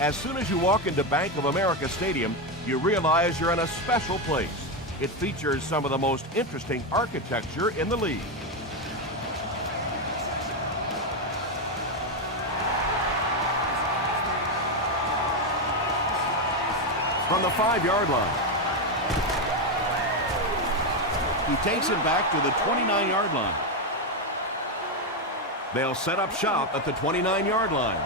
As soon as you walk into Bank of America Stadium, you realize you're in a special place. It features some of the most interesting architecture in the league. From the 5-yard line, he takes it back to the 29-yard line. They'll set up shop at the 29-yard line.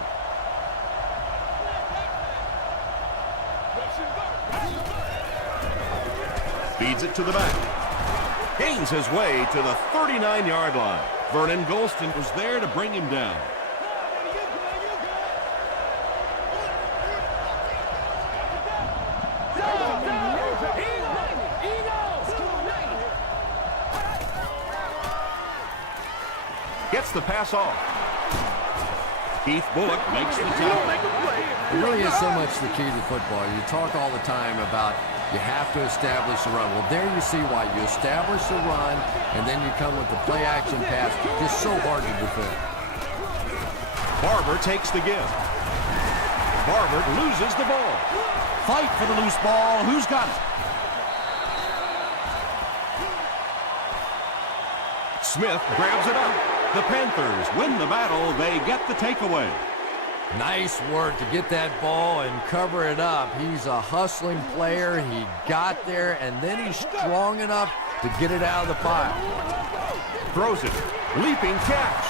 Feeds it to the back. Gains his way to the 39-yard line. Vernon Golston was there to bring him down. Gets the pass off. Keith Bullock makes the tackle. It really is so much the key to football. You talk all the time about you have to establish the run. Well, there you see why. You establish the run, and then you come with the play-action pass. Just so hard to defend. Barber takes the give. Barber loses the ball. Fight for the loose ball. Who's got it? Smith grabs it up. The Panthers win the battle. They get the takeaway. Nice work to get that ball and cover it up. He's a hustling player. He got there, and then he's strong enough to get it out of the pile. Throws it. Leaping catch.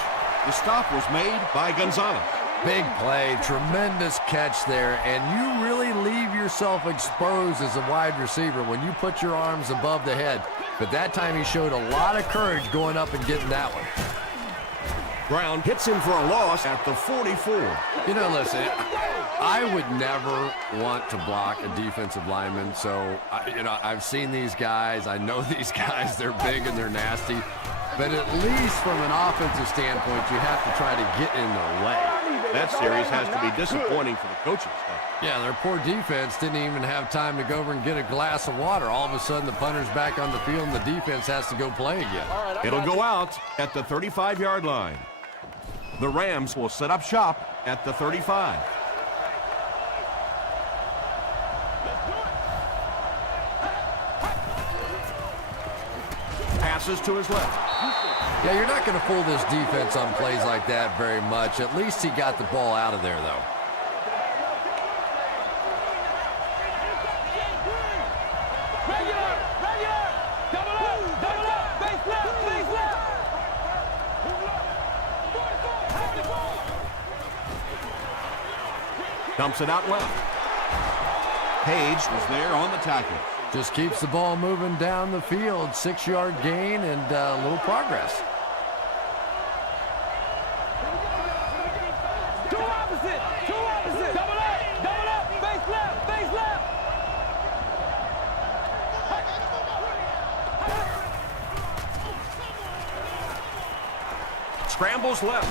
The stop was made by Gonzalez. Big play. Tremendous catch there, and you really leave yourself exposed as a wide receiver when you put your arms above the head. But that time he showed a lot of courage going up and getting that one. Brown hits him for a loss at the 44. You know, listen, I would never want to block a defensive lineman. So, I've seen these guys. I know these guys. They're big and they're nasty. But at least from an offensive standpoint, you have to try to get in their way. That series has to be disappointing for the coaching staff. Yeah, their poor defense didn't even have time to go over and get a glass of water. All of a sudden, the punter's back on the field, and the defense has to go play again. It'll go out at the 35-yard line. The Rams will set up shop at the 35. Passes to his left. Yeah, you're not going to fool this defense on plays like that very much. At least he got the ball out of there, though. Dumps it out left. Page was there on the tackle. Just keeps the ball moving down the field. 6-yard gain and a little progress. Two opposite. Double up, face left. Scrambles left.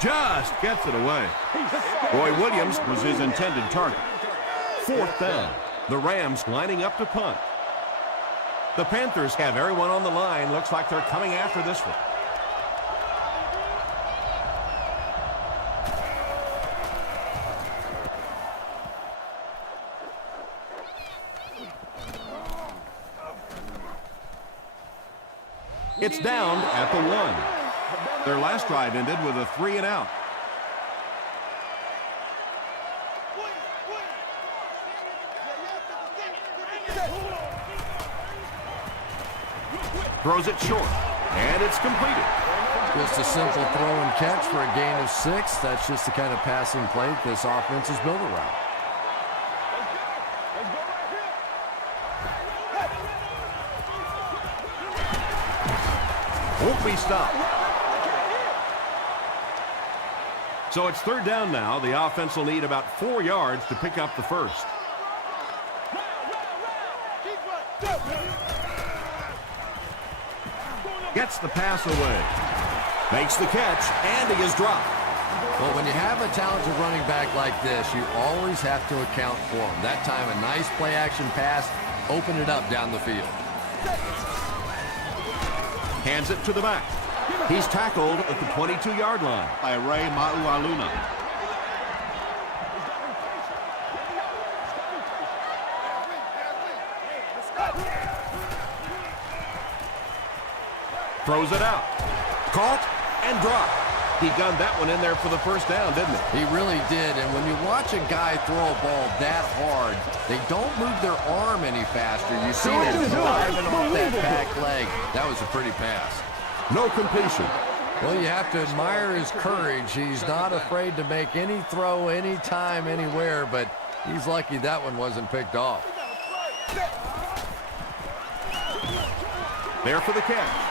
Just gets it away. Roy Williams was his intended target. 4th down. The Rams lining up to punt. The Panthers have everyone on the line. Looks like they're coming after this one. It's down at the 1. Their last drive ended with a 3-and-out. Throws it short, and it's completed. Just a simple throw and catch for a gain of 6. That's just the kind of passing play this offense is built around. Won't be stopped. So it's 3rd down now. The offense will need about 4 yards to pick up the first. Gets the pass away. Makes the catch, and he is dropped. Well, when you have a talented running back like this, you always have to account for him. That time, a nice play-action pass, open it up down the field. Hands it to the back. He's tackled at the 22-yard line by Ray Maualuna. Throws it out. Caught and dropped. He gunned that one in there for the first down, didn't he? He really did, and when you watch a guy throw a ball that hard, they don't move their arm any faster. You see them driving off that back leg. That was a pretty pass. No completion. Well, you have to admire his courage. He's not afraid to make any throw, anytime, anywhere, but he's lucky that one wasn't picked off. There for the catch.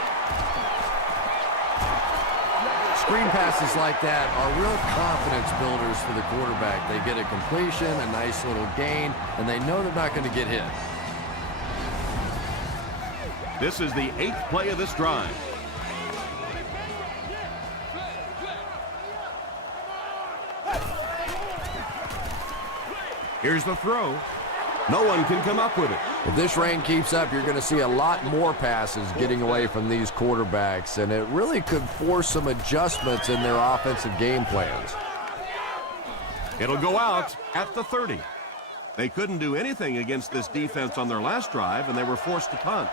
Screen passes like that are real confidence builders for the quarterback. They get a completion, a nice little gain, and they know they're not going to get hit. This is the 8th play of this drive. Here's the throw. No one can come up with it. If this rain keeps up, you're going to see a lot more passes getting away from these quarterbacks, and it really could force some adjustments in their offensive game plans. It'll go out at the 30. They couldn't do anything against this defense on their last drive, and they were forced to punt.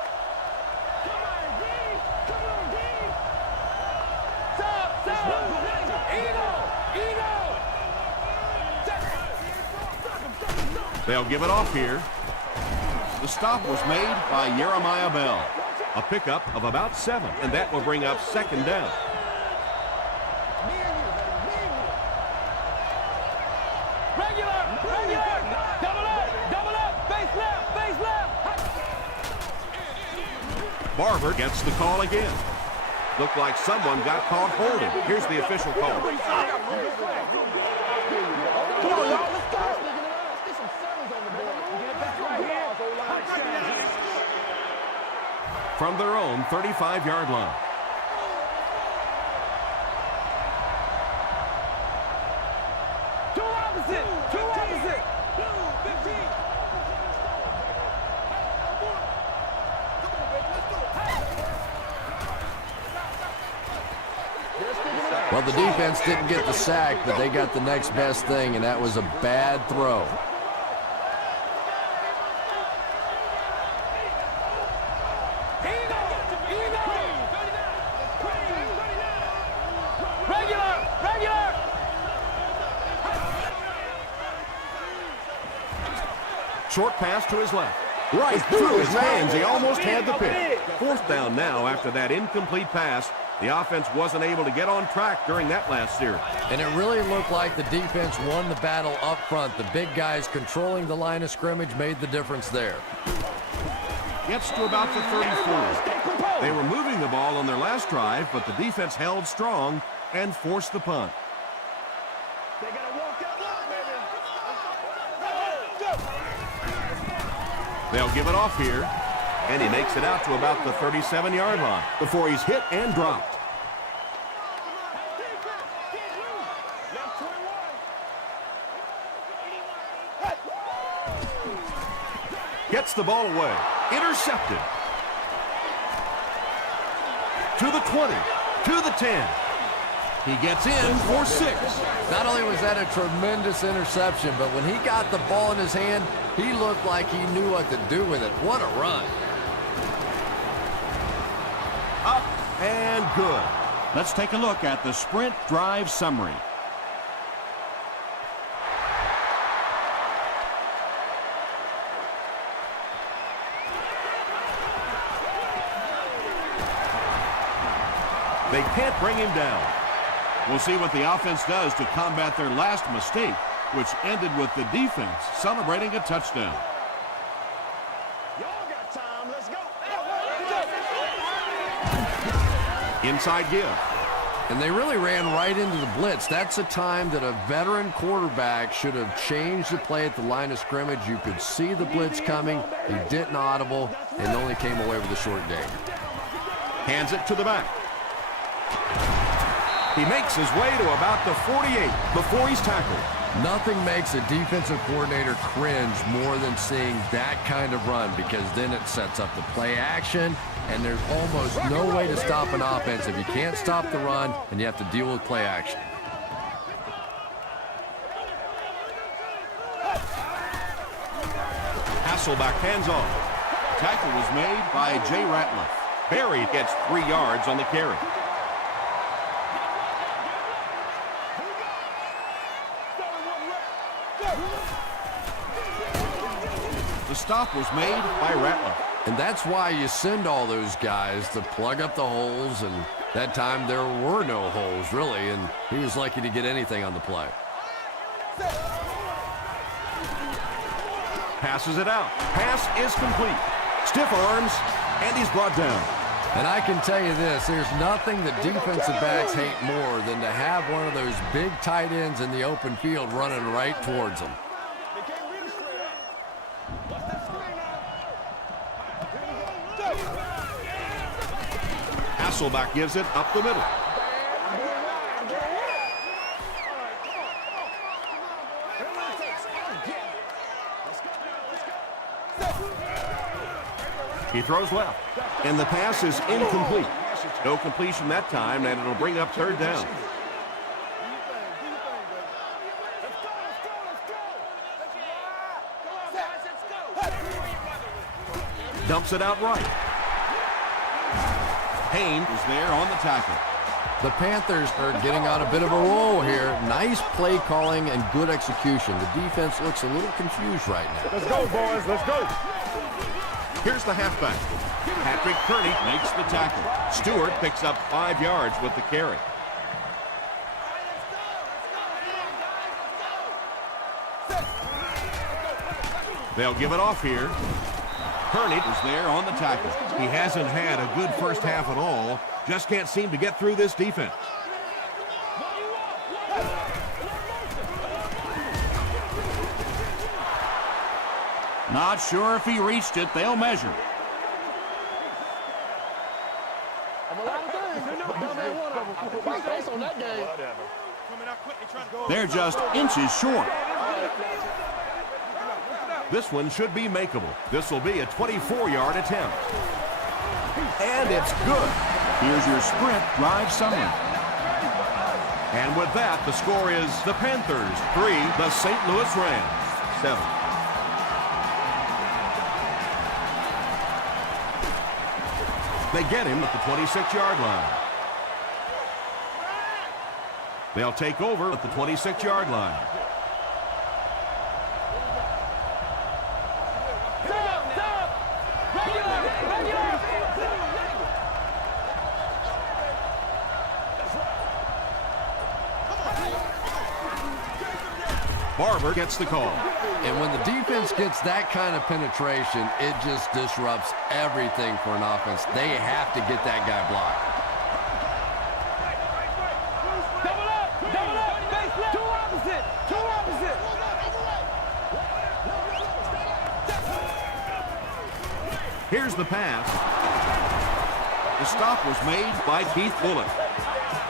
They'll give it off here. The stop was made by Jeremiah Bell. A pickup of about 7, and that will bring up 2nd down. Regular, double up, base left. Barber gets the call again. Looked like someone got caught holding. Here's the official call. From their own 35-yard line. Two opposite. Well, the defense didn't get the sack, but they got the next best thing, and that was a bad throw. Short pass to his left. Right through his hands. He almost had the pick. 4th down now after that incomplete pass. The offense wasn't able to get on track during that last series. And it really looked like the defense won the battle up front. The big guys controlling the line of scrimmage made the difference there. Gets to about the 34. They were moving the ball on their last drive, but the defense held strong and forced the punt. They'll give it off here, and he makes it out to about the 37-yard line before he's hit and dropped. Gets the ball away. Intercepted. To the 20. To the 10. He gets in for 6. Not only was that a tremendous interception, but when he got the ball in his hand, he looked like he knew what to do with it. What a run. Up and good. Let's take a look at the sprint drive summary. They can't bring him down. We'll see what the offense does to combat their last mistake, which ended with the defense celebrating a touchdown. Y'all got time. Let's go. Inside give. And they really ran right into the blitz. That's a time that a veteran quarterback should have changed the play at the line of scrimmage. You could see the blitz coming. He didn't audible and only came away with a short gain. Hands it to the back. He makes his way to about the 48 before he's tackled. Nothing makes a defensive coordinator cringe more than seeing that kind of run, because then it sets up the play action, and there's almost no way to stop an offense if you can't stop the run and you have to deal with play action. Hasselback hands off. Tackle was made by Jay Ratliff. Berry gets 3 yards on the carry. The stop was made by Rattler. And that's why you send all those guys to plug up the holes, and that time there were no holes, really, and he was lucky to get anything on the play. Passes it out. Pass is complete. Stiff arms, and he's brought down. And I can tell you this, there's nothing that defensive backs hate more than to have one of those big tight ends in the open field running right towards them. Hasselback gives it up the middle. He throws left, and the pass is incomplete. No completion that time, and it'll bring up 3rd down. Dumps it out right. Payne is there on the tackle. The Panthers are getting on a bit of a roll here. Nice play calling and good execution. The defense looks a little confused right now. Let's go, boys. Let's go. Here's the halfback. Patrick Kearney makes the tackle. Stewart picks up 5 yards with the carry. They'll give it off here. Kearney is there on the tackle. He hasn't had a good first half at all. Just can't seem to get through this defense. Not sure if he reached it. They'll measure. They're just inches short. This one should be makeable. This will be a 24-yard attempt. And it's good. Here's your sprint drive summary. And with that, the score is the Panthers 3, the St. Louis Rams 7. They get him at the 26-yard line. They'll take over at the 26-yard line. Barber gets the call. And when the defense gets that kind of penetration, it just disrupts everything for an offense. They have to get that guy blocked. Double up, face left. Two opposite. Here's the pass. The stop was made by Keith Bullock.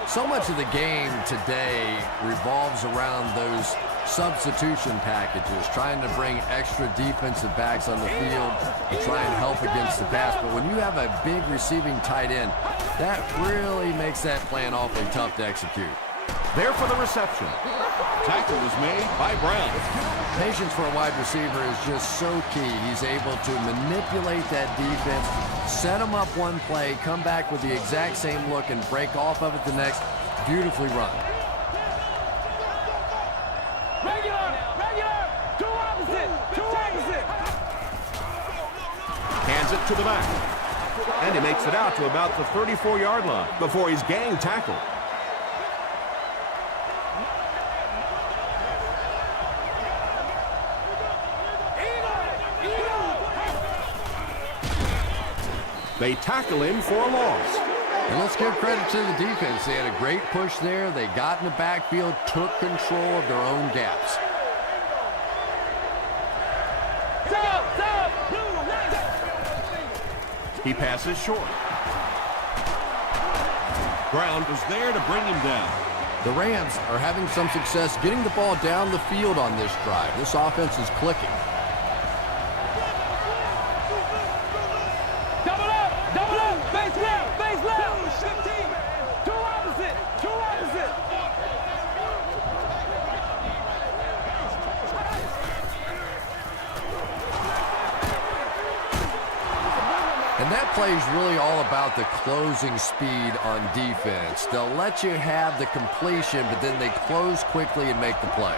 So much of the game today revolves around those substitution packages, trying to bring extra defensive backs on the field to try and help against the pass. But when you have a big receiving tight end, that really makes that plan awfully tough to execute. There for the reception. Tackle was made by Brown. Patience for a wide receiver is just so key. He's able to manipulate that defense, set them up one play, come back with the exact same look, and break off of it the next. Beautifully run. Regular. Two opposite. Hands it to the back. And he makes it out to about the 34-yard line before he's gang tackled. They tackle him for a loss. And let's give credit to the defense. They had a great push there. They got in the backfield, took control of their own gaps. He passes short. Brown was there to bring him down. The Rams are having some success getting the ball down the field on this drive. This offense is clicking. Double up, face left. Two opposite. And that play is really all about the closing speed on defense. They'll let you have the completion, but then they close quickly and make the play.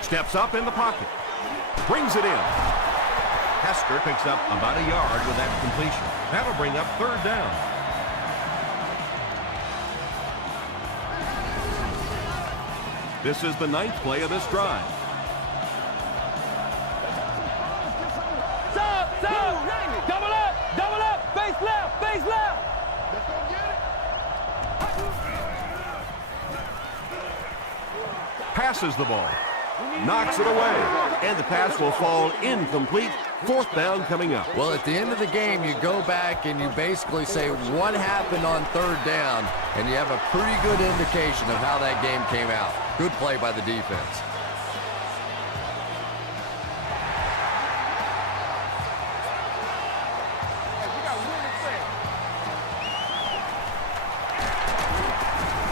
Steps up in the pocket. Brings it in. Hester picks up about a yard with that completion. That'll bring up third down. This is the 9th play of this drive. Double up, face left. Passes the ball. Knocks it away. And the pass will fall incomplete. 4th down coming up. Well, at the end of the game, you go back and you basically say what happened on 3rd down, and you have a pretty good indication of how that game came out. Good play by the defense.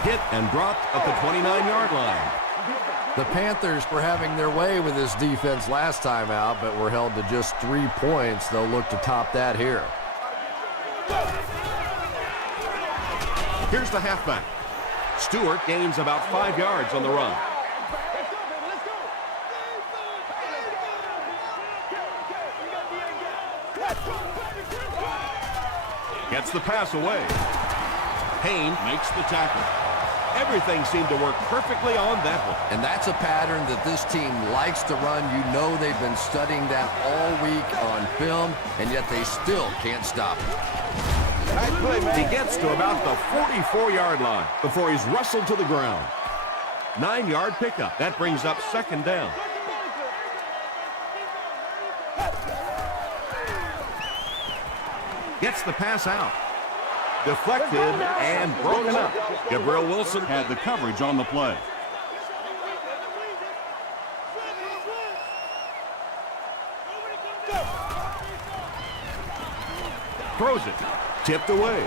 Hit and dropped at the 29-yard line. The Panthers were having their way with this defense last time out, but were held to just 3 points. They'll look to top that here. Here's the halfback. Stewart gains about 5 yards on the run. Gets the pass away. Payne makes the tackle. Everything seemed to work perfectly on that one. And that's a pattern that this team likes to run. You know they've been studying that all week on film, and yet they still can't stop it. Nice play, man. He gets to about the 44-yard line before he's wrestled to the ground. 9-yard pickup. That brings up 2nd down. Gets the pass out. Deflected and broken up. Gabriel Wilson had the coverage on the play. Throws it. Tipped away.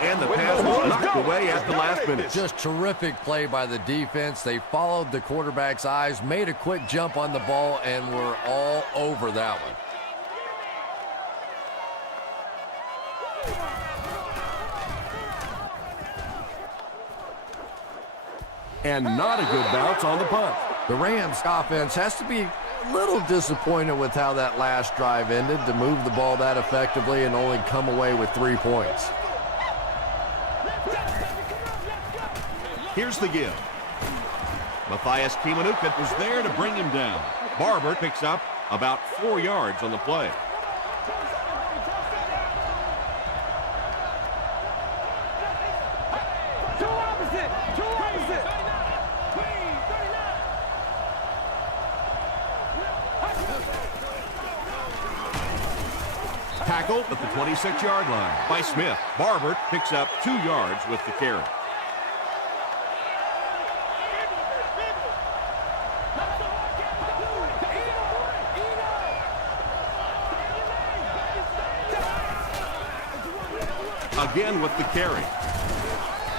And the pass was knocked away at the last minute. Just terrific play by the defense. They followed the quarterback's eyes, made a quick jump on the ball, and were all over that one. And not a good bounce on the punt. The Rams offense has to be a little disappointed with how that last drive ended, to move the ball that effectively and only come away with 3 points. Here's the give. Matthias Kiwanuka was there to bring him down. Barber picks up about 4 yards on the play. Tackled at the 26-yard line by Smith. Barber picks up 2 yards with the carry. Again with the carry.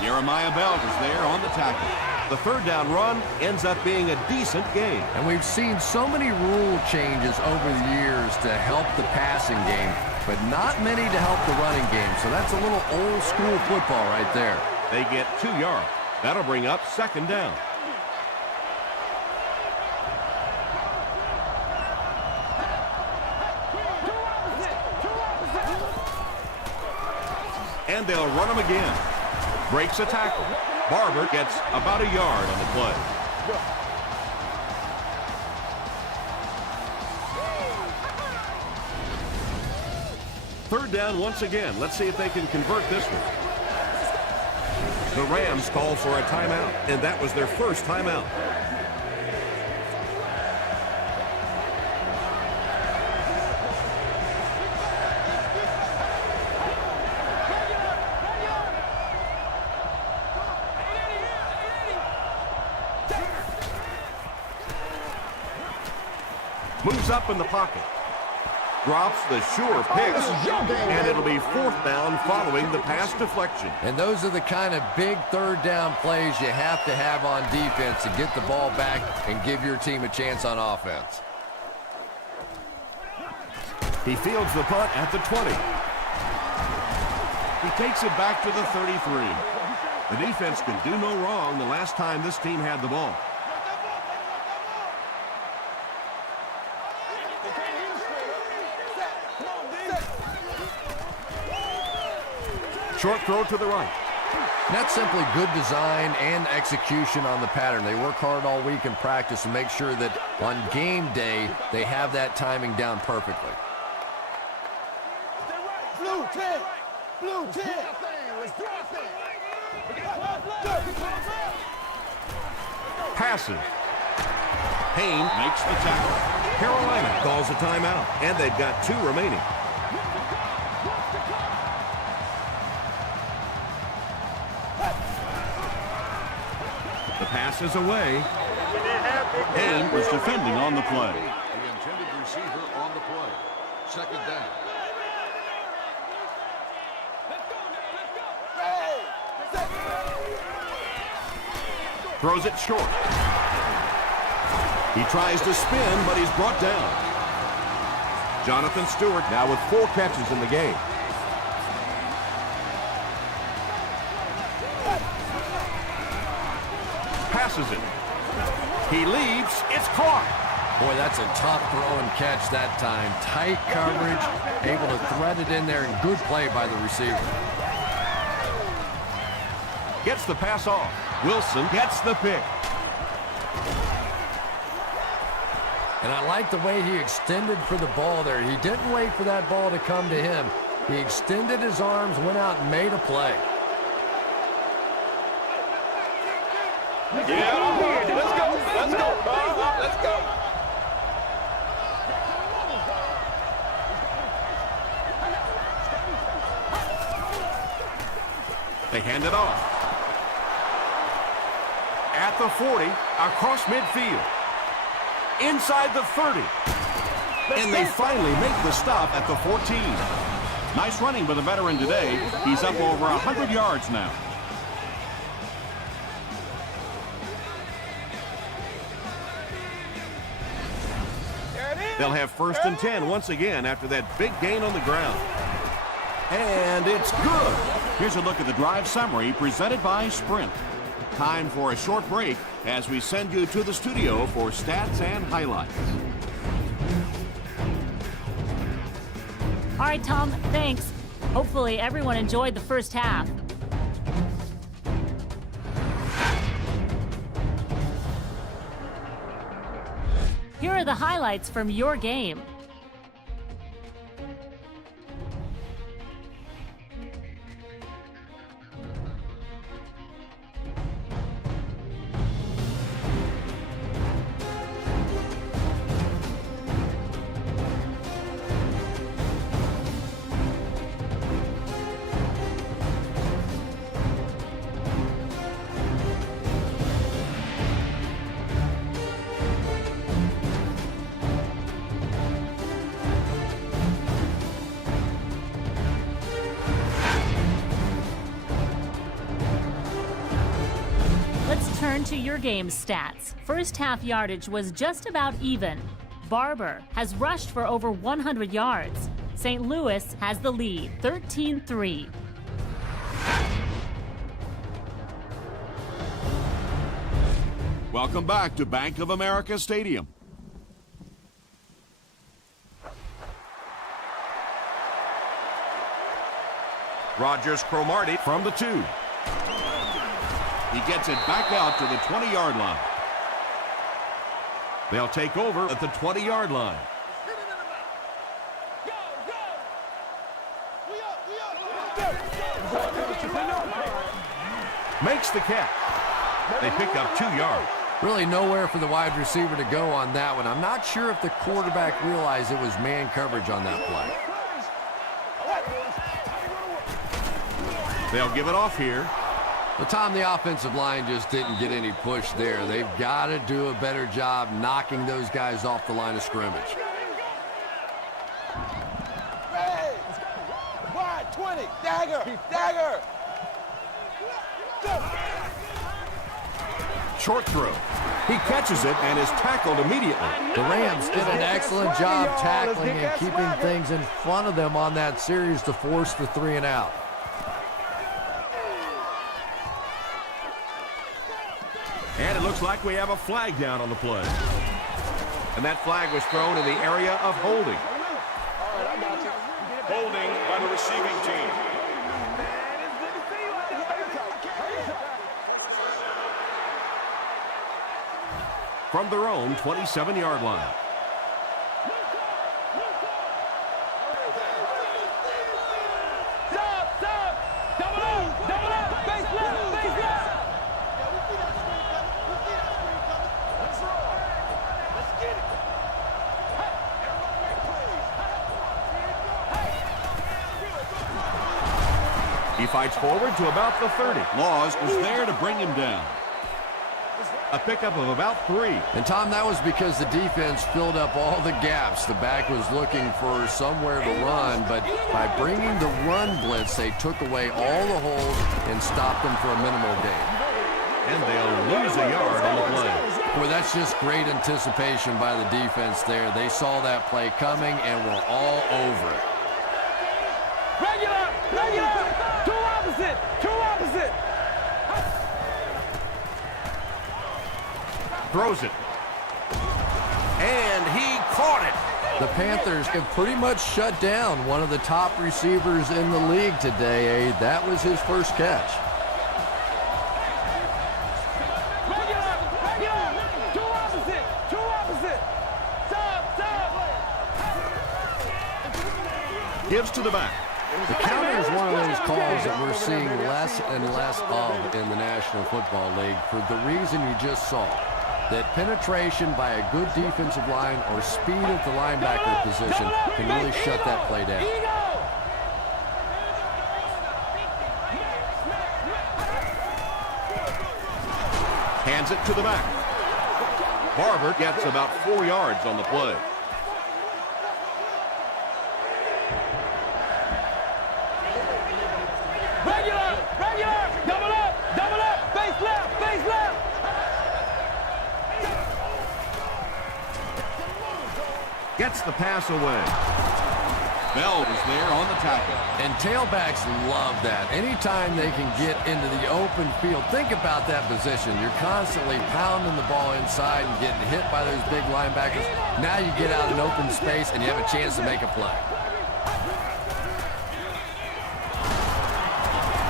Jeremiah Bell was there on the tackle. The 3rd down run ends up being a decent gain. And we've seen so many rule changes over the years to help the passing game, but not many to help the running game. So that's a little old school football right there. They get 2 yards. That'll bring up 2nd down. And they'll run him again. Breaks a tackle. Barber gets about a yard on the play. Third down once again. Let's see if they can convert this one. The Rams called for a timeout, and that was their first timeout. Moves up in the pocket. drops the sure pick, and it'll be 4th down following the pass deflection. And those are the kind of big 3rd down plays you have to have on defense to get the ball back and give your team a chance on offense. He fields the punt at the 20. He takes it back to the 33. The defense can do no wrong the last time this team had the ball. Short throw to the right. That's simply good design and execution on the pattern. They work hard all week in practice and make sure that on game day they have that timing down perfectly. Blue 10. Blue 10. Passes. Payne makes the tackle. Carolina calls a timeout, and they've got 2 remaining. The pass is away. Payne was defending on the play. The intended receiver on the play. 2nd down. Throws it short. He tries to spin, but he's brought down. Jonathan Stewart now with 4 catches in the game. Passes it. He leaps. It's caught. Boy, that's a tough throw and catch that time. Tight coverage, able to thread it in there, and good play by the receiver. Gets the pass off. Wilson gets the pick. And I like the way he extended for the ball there. He didn't wait for that ball to come to him. He extended his arms, went out, and made a play. Yeah, let's go. Let's go. Let's go. They hand it off. At the 40, across midfield. Inside the 30. And they finally make the stop at the 14. Nice running by the veteran today. He's up over 100 yards now. They'll have 1st and 10 once again after that big gain on the ground. And it's good. Here's a look at the drive summary presented by Sprint. Time for a short break as we send you to the studio for stats and highlights. All right, Tom, thanks. Hopefully everyone enjoyed the first half. Here are the highlights from your game. Turn to your game stats. First half yardage was just about even. Barber has rushed for over 100 yards. St. Louis has the lead, 13-3. Welcome back to Bank of America Stadium. Rogers Cromartie from the 2. He gets it back out to the 20-yard line. They'll take over at the 20-yard line. Makes the catch. They pick up 2 yards. Really nowhere for the wide receiver to go on that one. I'm not sure if the quarterback realized it was man coverage on that play. They'll give it off here. But Tom, the offensive line just didn't get any push there. They've got to do a better job knocking those guys off the line of scrimmage. 20. Dagger. Dagger. Short throw. He catches it and is tackled immediately. The Rams did an excellent job tackling and keeping things in front of them on that series to force the 3 and out. And it looks like we have a flag down on the play. And that flag was thrown in the area of holding. Holding by the receiving team. From their own 27-yard line. Stop. Double up. Base left. He fights forward to about the 30. Laws was there to bring him down. A pickup of about 3. And, Tom, that was because the defense filled up all the gaps. The back was looking for somewhere to run, but by bringing the run blitz, they took away all the holes and stopped them for a minimal gain. And they'll lose a yard on the play. Boy, that's just great anticipation by the defense there. They saw that play coming and were all over it. Regular. Two opposite. Throws it. And he caught it. The Panthers have pretty much shut down one of the top receivers in the league today. That was his first catch. Regular. Two opposite. Stop. Gives to the back. The counter is one of those calls that we're seeing less and less of in the National Football League for the reason you just saw. That penetration by a good defensive line or speed at the linebacker position can really shut that play down. Hands it to the back. Barber gets about 4 yards on the play. Regular. Double up. Base left. Gets the pass away. Bell was there on the tackle. And tailbacks love that. Anytime they can get into the open field, think about that position. You're constantly pounding the ball inside and getting hit by those big linebackers. Now you get out in open space and you have a chance to make a play.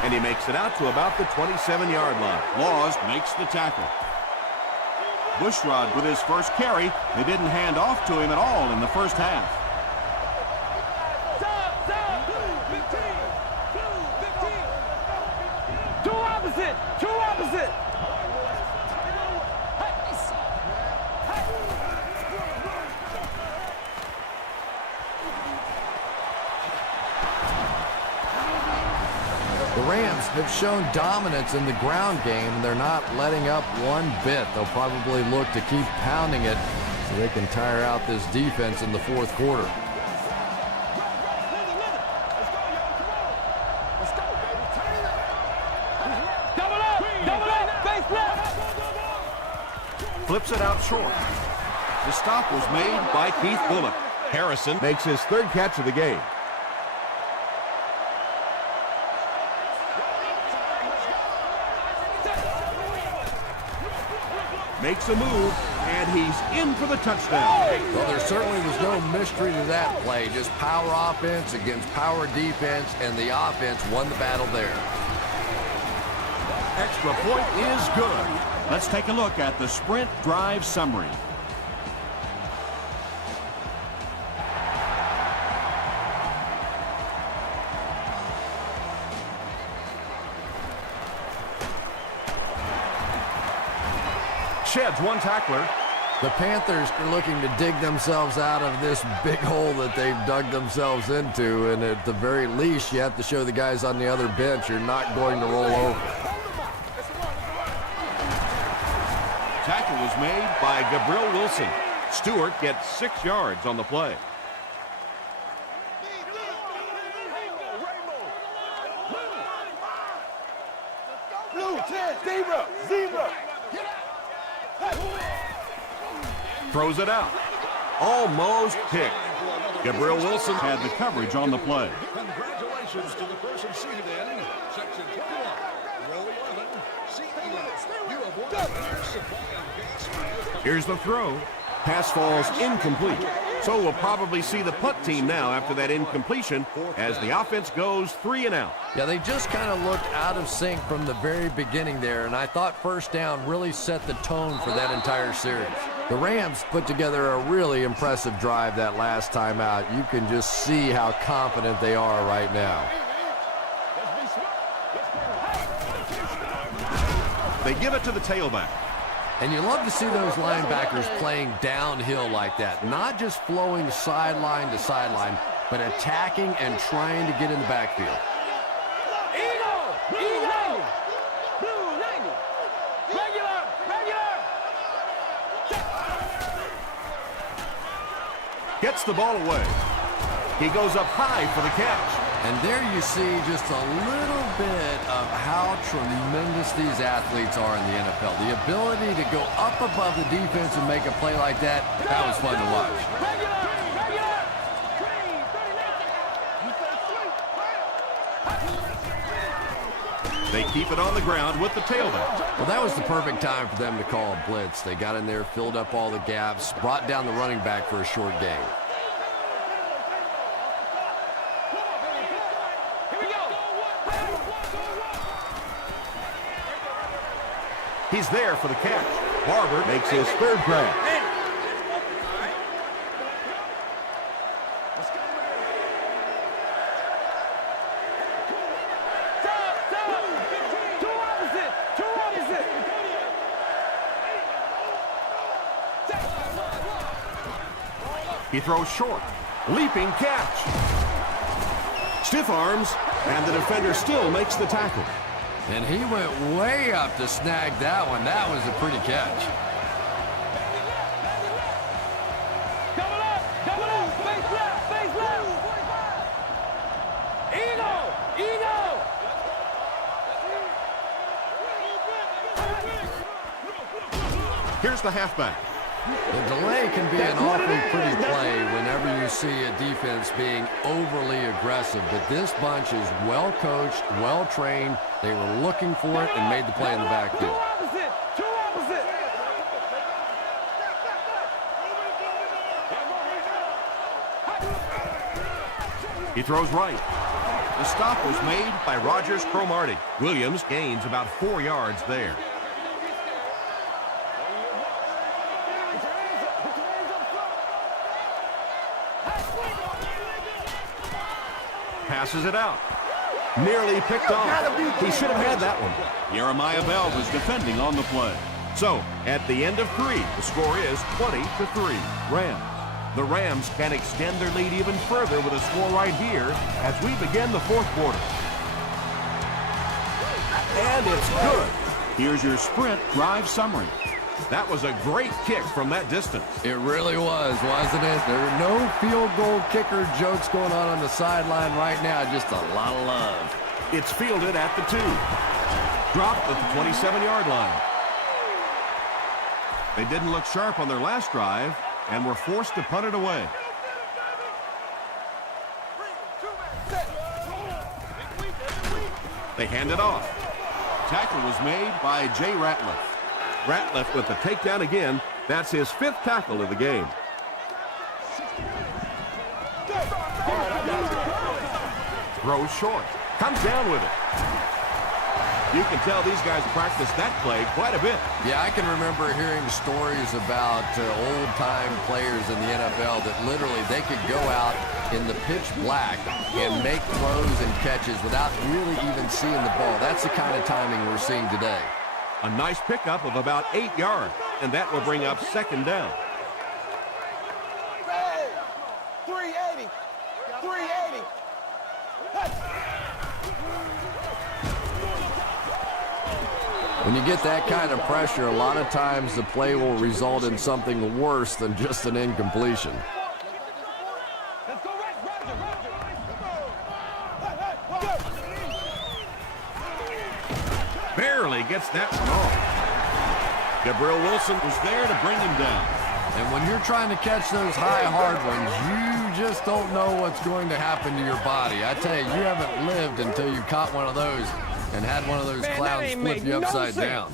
And he makes it out to about the 27-yard line. Laws makes the tackle. Bushrod with his first carry. They didn't hand off to him at all in the first half. Two opposite. The Rams have shown dominance in the ground game, and they're not letting up one bit. They'll probably look to keep pounding it so they can tire out this defense in the fourth quarter. Double up, base left. Flips it out short. The stop was made by Keith Bullock. Harrison makes his 3rd catch of the game. Makes a move, and he's in for the touchdown. Well, there certainly was no mystery to that play. Just power offense against power defense, and the offense won the battle there. Extra point is good. Let's take a look at the sprint drive summary. Sheds one tackler. The Panthers are looking to dig themselves out of this big hole that they've dug themselves into, and at the very least, you have to show the guys on the other bench you're not going to roll over. Tackle was made by Gabriel Wilson. Stewart gets 6 yards on the play. Blue 10. Zebra. Zebra. Throws it out. Almost picked. Gabriel Wilson had the coverage on the play. Congratulations to the person seated in section 21, row 11, seat 11. You have won a supply of gas for your car. Here's the throw. Pass falls incomplete. So we'll probably see the punt team now after that incompletion as the offense goes 3 and out. Yeah, they just kind of looked out of sync from the very beginning there, and I thought first down really set the tone for that entire series. The Rams put together a really impressive drive that last time out. You can just see how confident they are right now. They give it to the tailback. And you love to see those linebackers playing downhill like that, not just flowing sideline to sideline, but attacking and trying to get in the backfield. Eagle. Eagle. Blue 90. Regular. Regular. Gets the ball away. He goes up high for the catch. And there you see just a little bit of how tremendous these athletes are in the NFL. The ability to go up above the defense and make a play like that, that was fun to watch. They keep it on the ground with the tailback. Well, that was the perfect time for them to call a blitz. They got in there, filled up all the gaps, brought down the running back for a short gain. He's there for the catch. Barber makes his third grab. He throws short. Leaping catch. Stiff arms, and the defender still makes the tackle. And he went way up to snag that one. That was a pretty catch. Double up, face left, face left. Eagle, Eagle. Here's the halfback. The delay can be an awfully pretty play whenever you see a defense being overly aggressive, but this bunch is well coached, well trained. They were looking for it and made the play in the backfield. Two opposite. He throws right. The stop was made by Rogers Cromartie. Williams gains about 4 yards there. Passes it out. Nearly picked off. He should have had that one. Jeremiah Bell was defending on the play. So, at the end of 3, the score is 20-3. Rams. The Rams can extend their lead even further with a score right here as we begin the fourth quarter. And it's good. Here's your sprint drive summary. That was a great kick from that distance. It really was, wasn't it? There were no field goal kicker jokes going on the sideline right now. Just a lot of love. It's fielded at the 2. Dropped at the 27-yard line. They didn't look sharp on their last drive and were forced to punt it away. They hand it off. Tackle was made by Jay Ratliff. Ratliff with the takedown again. That's his 5th tackle of the game. Throws short. Comes down with it. You can tell these guys practice that play quite a bit. Yeah, I can remember hearing stories about old-time players in the NFL that literally they could go out in the pitch black and make throws and catches without really even seeing the ball. That's the kind of timing we're seeing today. A nice pickup of about 8 yards, and that will bring up 2nd down. 380. 380. When you get that kind of pressure, a lot of times the play will result in something worse than just an incompletion. Barely gets that one off. Gabriel Wilson was there to bring him down. And when you're trying to catch those high, hard ones, you just don't know what's going to happen to your body. I tell you, you haven't lived until you caught one of those and had one of those clowns flip you upside down.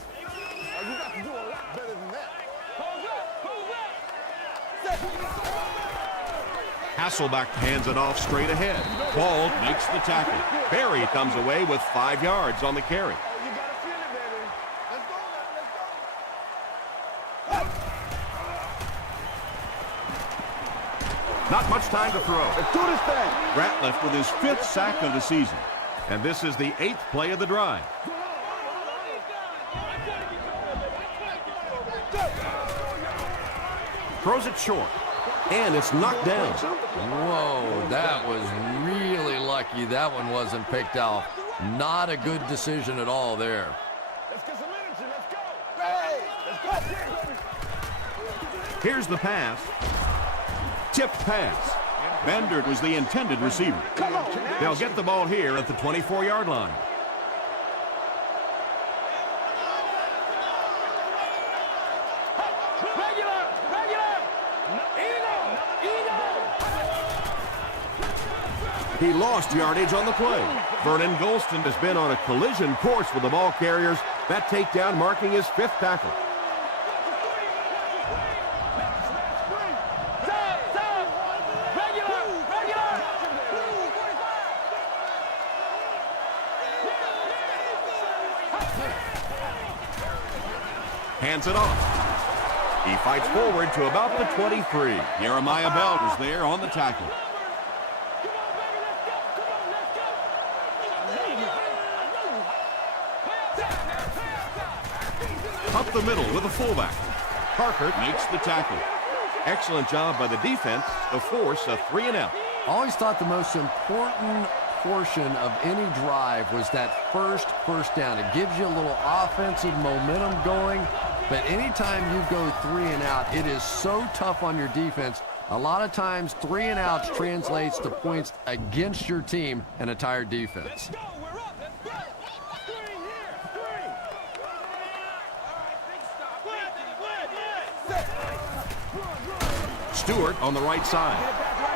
Hasselbeck hands it off straight ahead. Ball makes the tackle. Berry comes away with 5 yards on the carry. Not much time to throw. Let's do this thing. Ratliff with his 5th sack of the season. And this is the 8th play of the drive. Throws it short. And it's knocked down. Whoa, that was really lucky that one wasn't picked off. Not a good decision at all there. Let's get some energy. Let's go. Hey, let's go. Here's the pass. Tipped pass. Bender was the intended receiver. They'll get the ball here at the 24-yard line. He lost yardage on the play. Vernon Golston has been on a collision course with the ball carriers. That takedown marking his 5th tackle. Hands it off. He fights forward to about the 23. Jeremiah Bell was there on the tackle. Up the middle with a fullback. Parker makes the tackle. Excellent job by the defense to force a 3-and-out. Always thought the most important portion of any drive was that first down. It gives you a little offensive momentum going, but anytime you go 3-and-out, it is so tough on your defense. A lot of times 3-and-outs translates to points against your team and a tired defense. Stewart on the right side.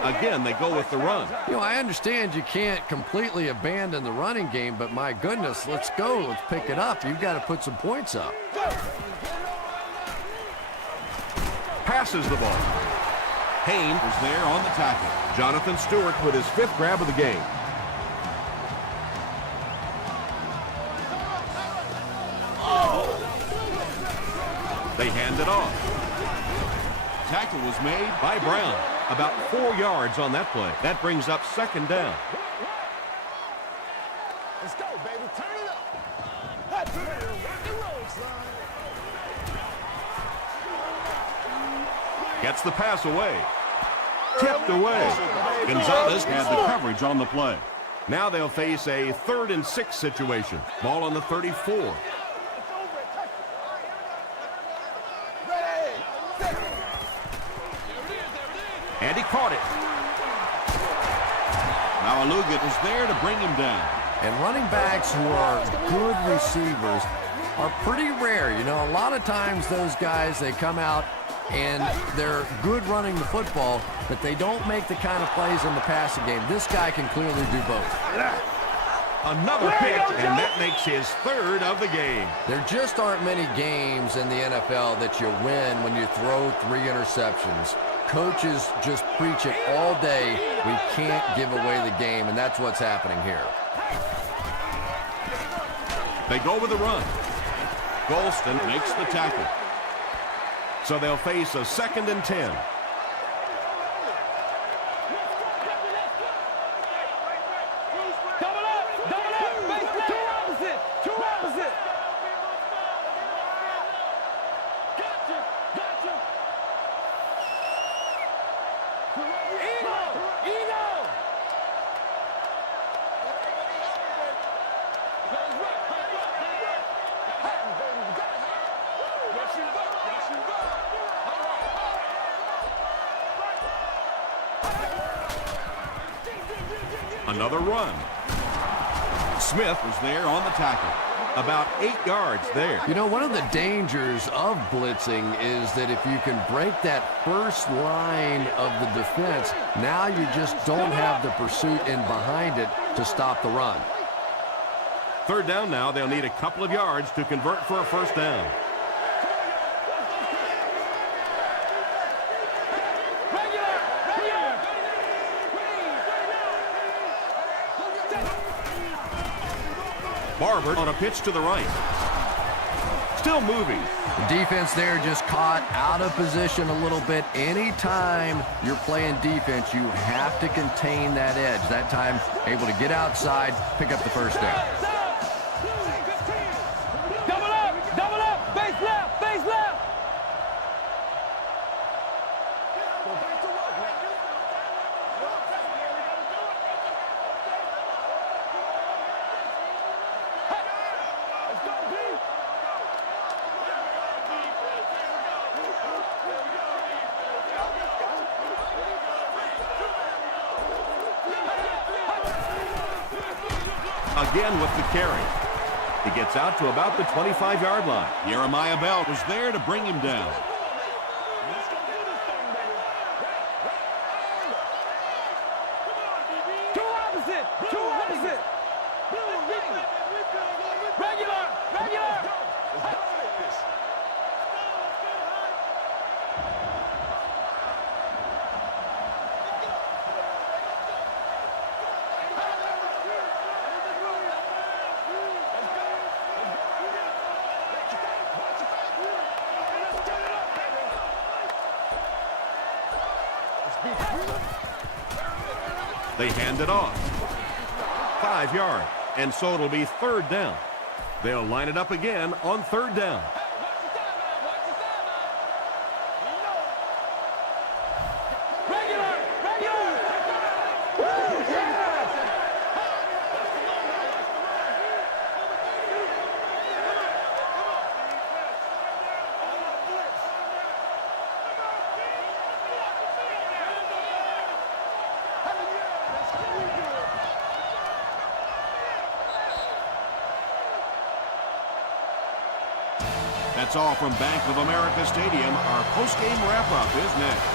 Again, they go with the run. You know, I understand you can't completely abandon the running game, but my goodness, let's go. Let's pick it up. You've got to put some points up. Passes the ball. Haynes was there on the tackle. Jonathan Stewart with his 5th grab of the game. They hand it off. Tackle was made by Brown. About 4 yards on that play. That brings up 2nd down. Let's go, baby. Turn it up. Rock and roll, son. Gets the pass away. Tipped away. Gonzalez had the coverage on the play. Now they'll face a 3rd and 6 situation. Ball on the 34. And he caught it. Now Alugat was there to bring him down. And running backs who are good receivers are pretty rare. You know, a lot of times those guys, they come out and they're good running the football, but they don't make the kind of plays in the passing game. This guy can clearly do both. Another pick, and that makes his 3rd of the game. There just aren't many games in the NFL that you win when you throw 3 interceptions. Coaches just preach it all day. We can't give away the game, and that's what's happening here. They go with the run. Golston makes the tackle. So they'll face a 2nd and 10. Double up. Two opposite. Gotcha. Eno. Another run. Smith was there on the tackle. About 8 yards there. You know, one of the dangers of blitzing is that if you can break that first line of the defense, now you just don't have the pursuit in behind it to stop the run. 3rd down now. They'll need a couple of yards to convert for a first down. Barber on a pitch to the right. Still moving. The defense there just caught out of position a little bit. Anytime you're playing defense, you have to contain that edge. That time, able to get outside, pick up the first down. Double up, base left, base left. Again with the carry. He gets out to about the 25-yard line. Jeremiah Bell was there to bring him down. Two opposite. Regular. They hand it off. 5 yards. And so it'll be 3rd down. They'll line it up again on 3rd down. That's all from Bank of America Stadium. Our post-game wrap-up is next.